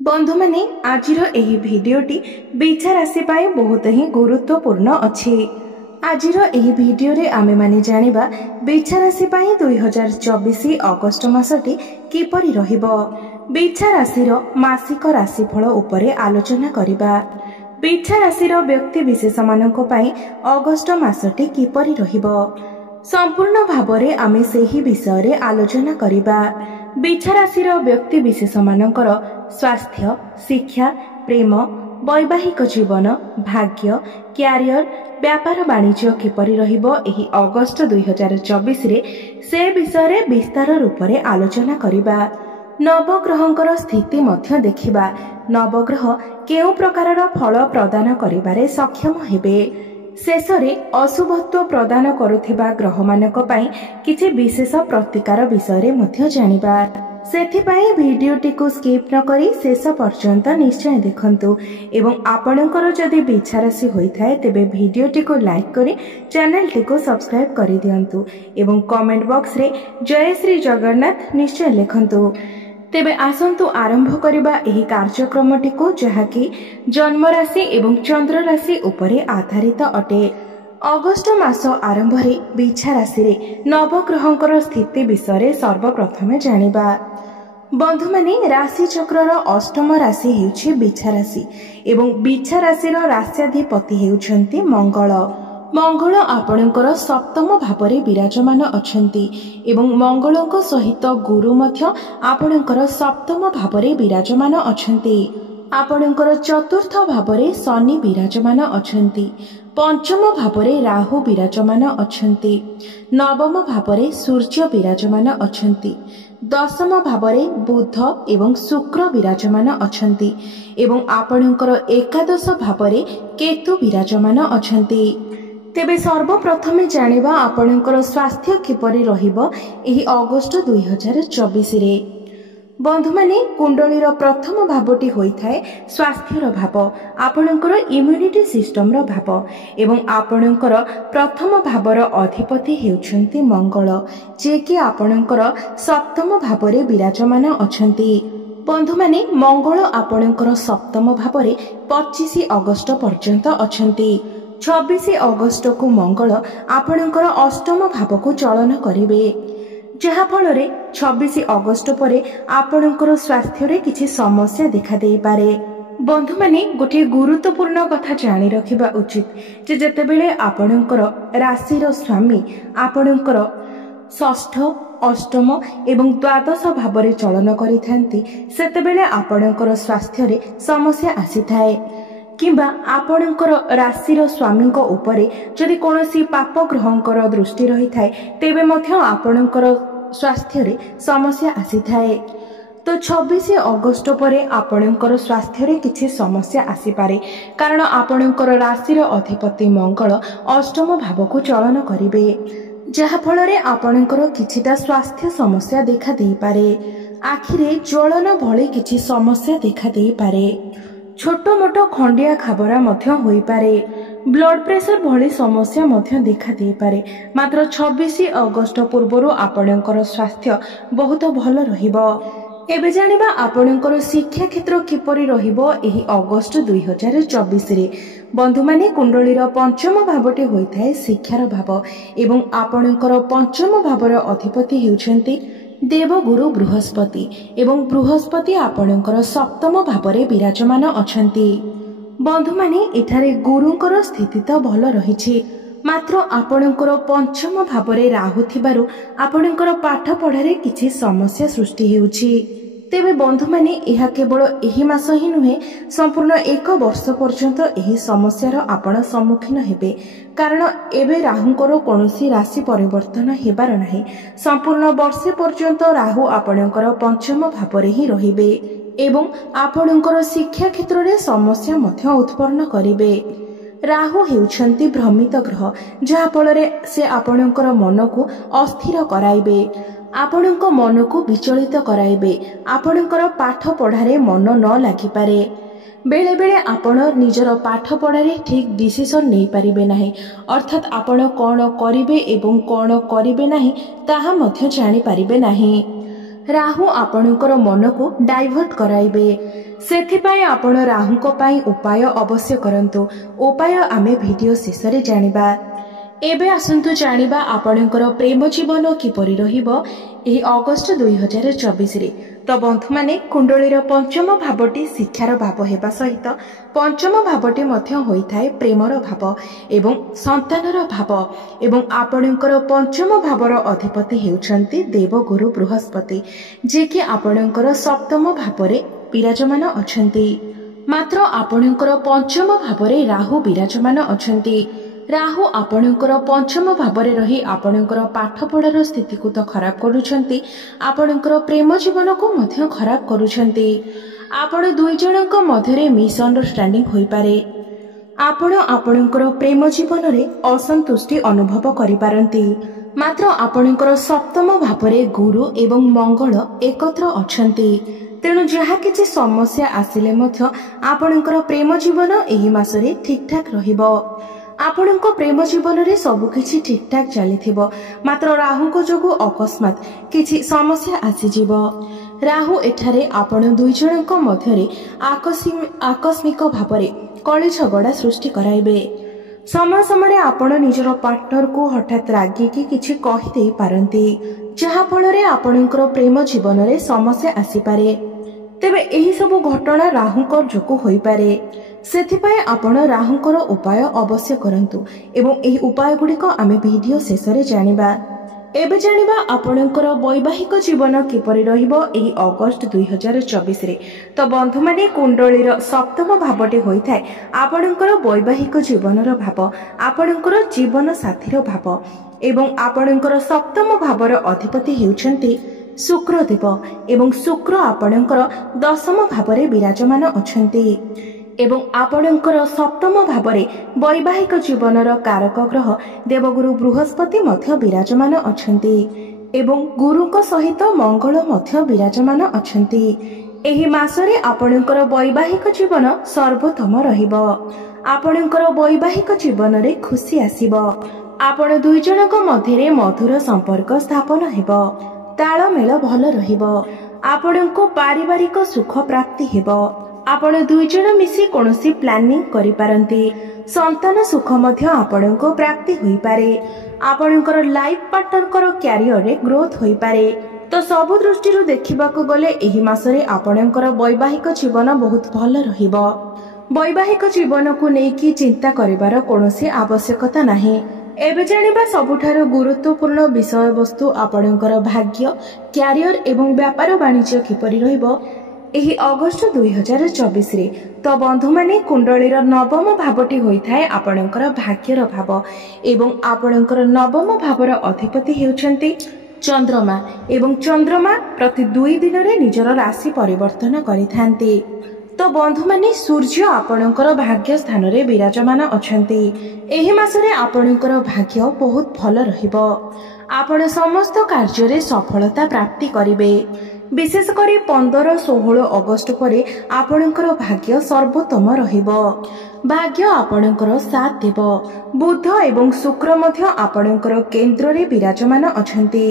बंधु माने आजिर एही भिडियोटी बिछा राशि पाई बहुत ही गुरुत्वपूर्ण अछि। आजिर एही भिडियो रे आमे माने जानिबा बिछा राशि पाई 2024 अगस्त मासटी किपरि रहिबो। बिछा राशिर मासिक राशिफल उपरे आलोचना करिबा। बिछा राशिर व्यक्ति विशेष माननको पाई अगस्त मासटी किपरि रहिबो संपूर्ण भावरे आमे सेही विषय रे आलोचना करिबा। बिछा राशिर व्यक्ति विशेष मानकर स्वास्थ्य, शिक्षा, प्रेम, वैवाहिक जीवन, भाग्य, क्यारियर, व्यापार वाणिज्य किपरि रहिबो एही अगस्त 2024 रे से विषय रे विस्तार रूप रे आलोचना करिबा। नवग्रहंकर स्थिति मध्य देखिबा। नवग्रह केउ प्रकारर फल प्रदान करिबारे सक्षम हेबे। शेषरे अशुभत्व प्रदान करुथिबा ग्रह मानक पई किछि विशेष प्रतिकार विषय रे मध्य जानिबा। सेथिपाई भिडियोटी को स्किप न करी शेष पर्यंत निश्चय देखंतु एवं आपणकर जदि बिछा राशि होइथाय तेबे भिडियोटी को लाइक करी चैनल टी को सब्सक्राइब करि दियंतु एवं कमेंट बॉक्स रे जय श्री जगन्नाथ निश्चय लिखंतु। तेबे आसंतु आरंभ करिबा एही कार्यक्रमटी को जहाकी जन्म राशि एवं चंद्र राशि उपरे आधारित अटे। अगस्त मास आरंभ रे बिछा राशि रे नवग्रहंकर स्थिति विषय सर्वप्रथमे जानिबा। बंधु माने राशि चक्रर अष्टम राशि हेउछि बिछा राशि एवं बिछा राशिर राश्याधिपति हेउछन्ति मंगल। मंगल आपणकर सप्तम भावरे विराजमान अछन्ति एवं मंगलक सहित गुरु मध्य आपणकर सप्तम भावरे विराजमान अछन्ति। आपणकर चतुर्थ भावरे शनि विराजमान अछन्ति। पंचम भावरे राहु विराजमान अछन्ति। नवम भावरे सूर्य विराजमान अछन्ति। दशम भावरे बुध एवं शुक्र विराजमान अछन्ति एवं आपणकर एकादश भावरे केतु विराजमान अछन्ति। तेबे सर्वप्रथमे जानिबा आपणकर स्वास्थ्य किपरि रहिबो एही अगस्त 2024 रे। बंधु माने कुंडलीर प्रथम भावटी होइथाय स्वास्थ्यर भाव, आपणकर इम्यूनिटी सिस्टम रो भाव एवं आपणकर प्रथम भावर अधिपति हेउछन्ति मंगल जे कि आपणकर सप्तम भावरे विराजमान अछन्ति। बंधु माने मंगल आपणकर सप्तम भावरे 25 अगस्त पर्यंत अछन्ति। 26 अगस्त को मंगल आपणकर अष्टम भाव को चलन करिवे जहा फलरे 26 अगस्त परे आपणकर स्वास्थ्य रे किछि समस्या देखा देई पारे। बंधु माने गोटे गुरुत्वपूर्ण कथा जानि रखिबा उचित जे जेतेबेले आपणकर राशिर स्वामी आपणकर षष्ठ, अष्टम एवं द्वादश भावरे चलन करिथांती सेतेबेले आपणकर स्वास्थ्य रे समस्या आसीथाए किंबा आपणकर राशिर स्वामी उपरे जदि कोनोसी पाप ग्रहंकर दृष्टि रही थाए तेबे मध्य आपणकर स्वास्थ्य रे समस्या आसी थाए। तो 26 अगस्त परे आपणकर स्वास्थ्य रे किछि समस्या आसी पारे कारण आपणकर राशिर अधिपति मंगल अष्टम भाव को चलन करिवे जहा फलरे आपणकर किछिटा स्वास्थ्य समस्या देखा देई पारे। आखिरे ज्वलन भली किछि समस्या देखा देई पारे। छोट मोट खंडिया खाबरा मध्य होई पारे। ब्लड प्रेशर भली समस्या मध्य देखा दे पारे। मात्र 26 अगस्त पूर्वरु आपणकर स्वास्थ्य बहुत भल रहिबो। एबे जानिबा आपणकर शिक्षा क्षेत्र किपरि रहिबो एही अगस्त 2024 रे। बंधु माने कुंडलीर पंचम भावटी होइथाय शिक्षार भाव एवं आपणकर पंचम भावर अधिपति हेउछन्ति देवगुरु बृहस्पति एवं बृहस्पति आपणकर सप्तम भावरे विराजमान अछन्ति। बंधु माने एठारे गुरुंकर स्थिति तो भल रहिछि मात्र आपणकर पंचम भावरे राहु थिबारु आपणकर पाठ पढ़ारे किछि समस्या सृष्टि हेउछि। तेबे बंधु माने एहा केवल एही मास ही नुहे संपूर्ण 1 वर्ष पर्यंत एही समस्यार आपण सम्मुखीन हेबे कारण एबे राहुंकर कोनोसी राशि परिवर्तन हेबार नाही। संपूर्ण वर्षे पर्यंत राहु आपणकर पंचम भावरे ही रहिबे एवं आपणकर शिक्षा क्षेत्र रे समस्या मध्य उत्पन्न करिवे। राहु हेउछन्ति भ्रमित ग्रह जहा फलरे से आपणकर मन को अस्थिर कराइबे, आपणक मन को विचलित कराइबे, आपणकर पाठ पढ़ारे मन न लागि पारे। बेले बेले आपण निजर पाठ पढ़ारे ठीक डिसिजन नै पारिबे नाही अर्थात आपण कोन करिवे एवं कोन करिवे नाही ताहा मध्य जानि पारिबे नाही। राहु आपणकर मन को डाइवर्ट कराइबे। सेथिपाई आपण राहुक पाई उपाय अवश्य करंतु। उपाय आमे वीडियो शेष रे जानिबा। एबे आसंतु जानिबा आपणकर प्रेम जीवन किपरि रहिबो एही अगस्त 2024 रे। तो बंधु माने कुंडलीर पंचम भावटी शिक्षार भाव हेबा सहित पंचम भावटी मध्य होइथाय प्रेमर भाव एवं संतानर भाव एवं आपणकर पंचम भावर अधिपति हेउछंती देवगुरु बृहस्पति, जे कि आपणकर सप्तम भावरे विराजमान अछंती। मात्र आपणकर पंचम भावरे राहु विराजमान अछंती। राहु आपणकर पंचम भावरे रही आपणकर पाठ पढ़ार स्थिति को तो खराब करूछंती, आपणकर प्रेम जीवन को मध्य खराब करूछंती। आपण दुई जनक मध्यरे मिसअंडरस्टैंडिंग होई पारे। आपण आपणकर प्रेम जीवन रे असंतुष्टि अनुभव करि पारंती। मात्र आपणकर सप्तम भावरे गुरु एवं मंगल एकत्र अछंती। तेणु जहा किछि समस्या आसिले मध्य आपणकर प्रेम जीवन एही मासरे ठीक ठाक रहिबो। आपणको प्रेम जीवन रे सब किछि ठीक ठाक चलिथिबो। मात्र राहुको जोगु अकस्मात किछि समस्या आसी जीवो। राहु एठारे आपण दुई जनक मध्यरे आकस्मिक भावरे कଳି झगड़ा सृष्टि कराइबे। समय समय आपण निजर पार्टनर को हठात रागी कि किछि कहि देई पारंती, जहा फଳରେ आपणकर प्रेम जीवन रे समस्या आसी पारे। तेबे एही सब घटना राहुकर जोगु होई पारे। सेथिपाई आपण राहुकर उपाय अवश्य करंतु एवं एही उपाय गुड़िक आमे वीडियो शेष रे जानिबा। एबे जानिबा आपणकर वैवाहिक जीवन किपरि रहिबो एही अगस्त 2024 रे। तो बंधु माने कुंडलीर सप्तम भावटी होइथाय आपणकर वैवाहिक जीवनर भाव, आपणकर जीवन साथीर भाव एवं आपणकर सप्तम भावर अधिपति हेउछंती शुक्रदेव एवं शुक्र आपणकर दशम भावरे विराजमान अछंती एवं आपणकर सप्तम भावरे वैवाहिक जीवनर कारक ग्रह देवगुरु बृहस्पति मध्य विराजमान अछंती एवं गुरुक सहित मंगल मध्य विराजमान अछंती। एही मासरे आपणकर वैवाहिक जीवन सर्वोत्तम रहिबो। आपणकर वैवाहिक जीवन रे खुशी आसीबो। आपण दुई जनक मध्यरे मधुर संपर्क स्थापन हेबो। तालमेल भल रहिबो। आपणको पारिवारिक सुख प्राप्ति हेबो। आपण दुई जन मिसी कोनोसी प्लानिंग करि पारंती। संतान सुख मध्य आपणको प्राप्ति होई पारे। आपणकर लाइफ पार्टनर कैरियर रे ग्रोथ होई पारे। तो सब दृष्टि देखिबाकू गले एही मासरे आपणकर वैवाहिक जीवन बहुत भल रहिबो। वैवाहिक जीवन को नेकी चिंता करिवार कोनोसी आवश्यकता नाही। एबे जानिबा सबुठारो गुरुत्वपूर्ण विषय वस्तु आपणकर भाग्य, कैरियर एवं व्यापार वाणिज्य किपरि रहिबो एही अगस्त 2024 रे। तो बंधु माने कुंडलीर नवम भावटी होइथाय आपणकर भाग्यर भाव एवं आपणकर नवम भावर अधिपति हेउछंती चंद्रमा एवं चंद्रमा प्रति 2 दिन रे निजर राशि परिवर्तन करिथांती। तो बंधु माने सूर्य आपणकर भाग्य स्थान रे विराजमान अछंती। एही मासरे आपणकर भाग्य बहुत भल रहिबो। आपण समस्त कार्य रे सफलता प्राप्ति करिवे। विशेषकर 15-16 अगस्त परे आपणकर भाग्य सर्वोत्तम रहिबो। भाग्य आपणकर साथ देव। बुध एवं शुक्र मध्य आपणकर केंद्र रे विराजमान अछंती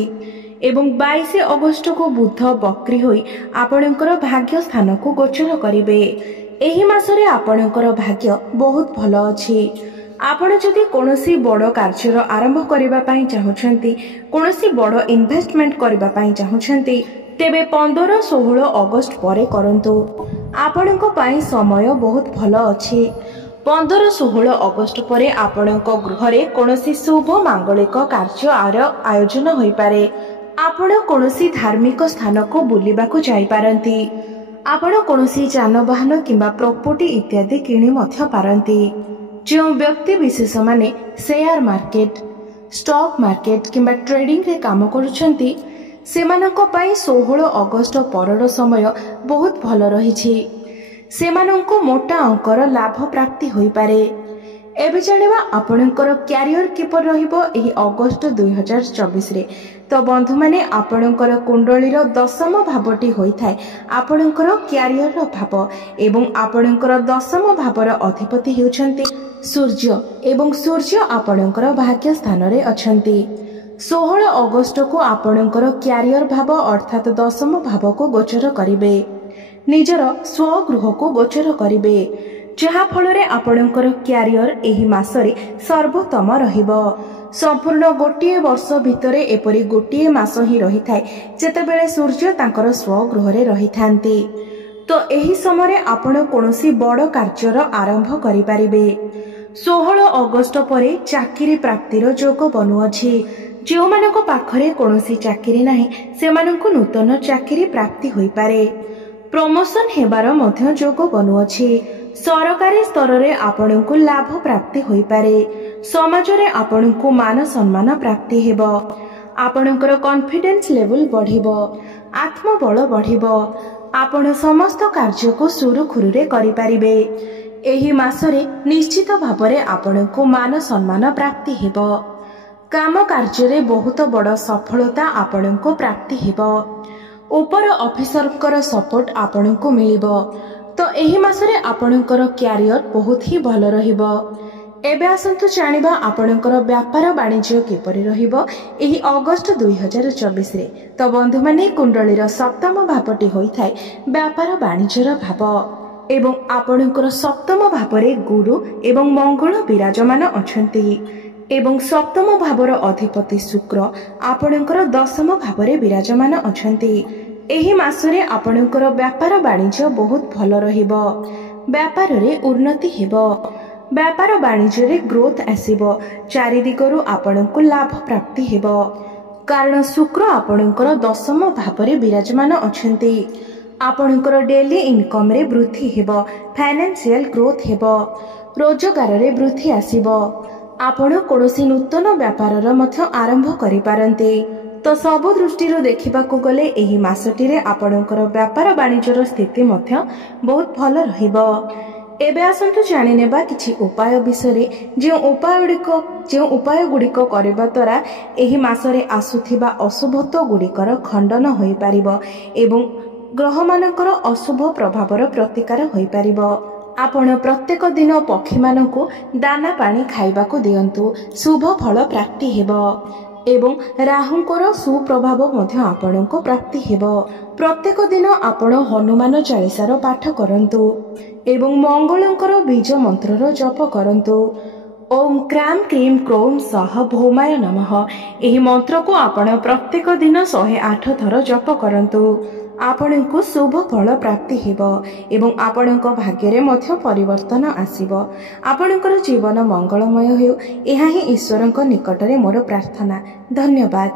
एवं 22 अगस्त को बुध बक्री होई आपणकर भाग्य स्थान को गोचर करिवे। एही मासरे आपणकर भाग्य बहुत भल अछि। आपण जदि कोनोसी बड़ कार्यर आरंभ करिबा पई चाहुछंती, कोनोसी बड़ इन्वेस्टमेंट करिबा पई चाहुछंती, तेबे 15-16 अगस्त परे करंतु। आपणको पई समय बहुत भल अछि। 15-16 अगस्त परे आपणको गृहरे कोनोसी शुभ मांगलिक कार्य आयोजन होई पारे। आपण कोनोसी धार्मिक स्थान को बुलिबाकू जाई पारंती। आपण कोनोसी जानवाहन किंबा प्रॉपर्टी इत्यादि किणी मध्य पारंती। जो व्यक्ति विशेष माने शेयर मार्केट, स्टॉक मार्केट किंबा ट्रेडिंग रे काम करूछंती, सेमानंको पई 16 अगस्त परर समय बहुत भल रहिछि। सेमानंको मोटा अंकर लाभ प्राप्ति होई पारे। एबे जानिबा आपणकर कैरियर किपर रहिबो एही अगस्त 2024 रे। तो बंधु माने आपणकर कुंडलीर दशम भावटी होइथाय आपणकर कैरियर भाव एवं आपणकर दशम भावर अधिपति हेउछंती सूर्य एवं सूर्य आपणकर भाग्य स्थान रे अछंती। 16 ଅଗଷ୍ଟ को आपणकर क्यारियर भाव अर्थात दशम भाव को गोचर करिवे। निजर स्वगृह को गोचर करिवे, जहा फଳରେ आपणकर क्यारियर एही मासरे सर्वोत्तम रहिबो। संपूर्ण गोटे वर्ष भितरे एपरी गोटे मास ही रही थाए जेतेबेले सूर्य तांकर स्वगृह रे रही थांती। तो एही समय आपण कोनोसी बड़ कार्यर आरंभ करि परिबे। 16 अगस्त परे चाकरी प्राप्तिर जोग बनुअछि। जो मानक पाखरे कोनोसी चाकरी नाही सेमानंकु नूतन चाकरी प्राप्ति होई पारे। प्रमोशन हेबार मध्य जोग बनुअछि। सरकारी स्तर रे आपणंकु लाभ प्राप्ति होई पारे। समाज रे आपणंकु मान सम्मान प्राप्ति हेबो। आपणंकर कॉन्फिडेंस लेवल बढ़िबो, आत्मबल बढ़िबो। आपण समस्त कार्य को सुरुखुरु रे करि पारिबे। एही मासरे निश्चित भाबरे आपणंकु मान सम्मान प्राप्ति हेबो। काम कार्य रे बहुत बड़ सफलता आपणंकु प्राप्ति हेबो। ऊपर ऑफिसरकर सपोर्ट आपणंकु मिलिबो। तो एही मासरे आपणंकर क्यारियर बहुत ही भल रहिबो। एबे आसंतु जानिबा आपणंकर व्यापार वाणिज्य किपरि रहिबो एही अगस्त 2024 रे। तो बंधु माने कुंडलीर सप्तम भावटी होई थाए व्यापार वाणिज्यर भाव एवं आपणंकर सप्तम भावरे गुरु एवं मंगल विराजमान अछंती एवं सप्तम भावर अधिपति शुक्र आपणंकर दशम भावरे विराजमान अछंती। एही मासरे आपणंकर व्यापार वाणिज्य बहुत भल रहिबो। व्यापार रे उन्नति हेबो। व्यापार वाणिज्य रे ग्रोथ आसीबो। चारि दिगरु आपणंकु लाभ प्राप्ति हेबो, कारण शुक्र आपणंकर दशम भावरे विराजमान अछंती। आपणंकर डेली इनकम रे वृद्धि हेबो, फाइनेंशियल ग्रोथ हेबो, रोजगार रे वृद्धि आसीबो। आपण कोनोसी नूतन व्यापार मध्य आरंभ करि पारंते। तो सबु दृष्टि देखिबाकू गले एही मासटी रे आपणकर व्यापार वाणिज्यर स्थिति मध्य बहुत भल रहिबो। एबे आसंतु जानि नेबा किछि उपाय विषय जे उपाय गुड़िक करबा द्वारा एही मासरे आसुथिबा अशुभत्व गुड़िकर खंडन होई पारिबो एवं ग्रह मानकर अशुभ प्रभावर प्रतिकार होई पारिबो। आपण प्रत्येक दिन पक्षी मानकु दाना पानी खाइबाकू दियंतु, शुभ फल प्राप्ति हेबो एवं राहुंकर सुप्रभाव मध्य आपणको प्राप्ति हेबो। प्रत्येक दिन आपण हनुमान चालीसार पाठ करंतु एवं मंगलंकर बीज मंत्रर जप करंतु। ओम क्राम क्रीम क्रोम सह भौमाय नमः एही मंत्र को आपण प्रत्येक दिन 108 थर जप करंतु। आपणको शुभ फल प्राप्ति हेबो एवं आपणको भाग्य रे मध्य परिवर्तन आसीबो। आपणकर जीवन मंगलमय हेउ, एहा ही ईश्वरଙ୍କ निकटरे मोर प्रार्थना। धन्यवाद।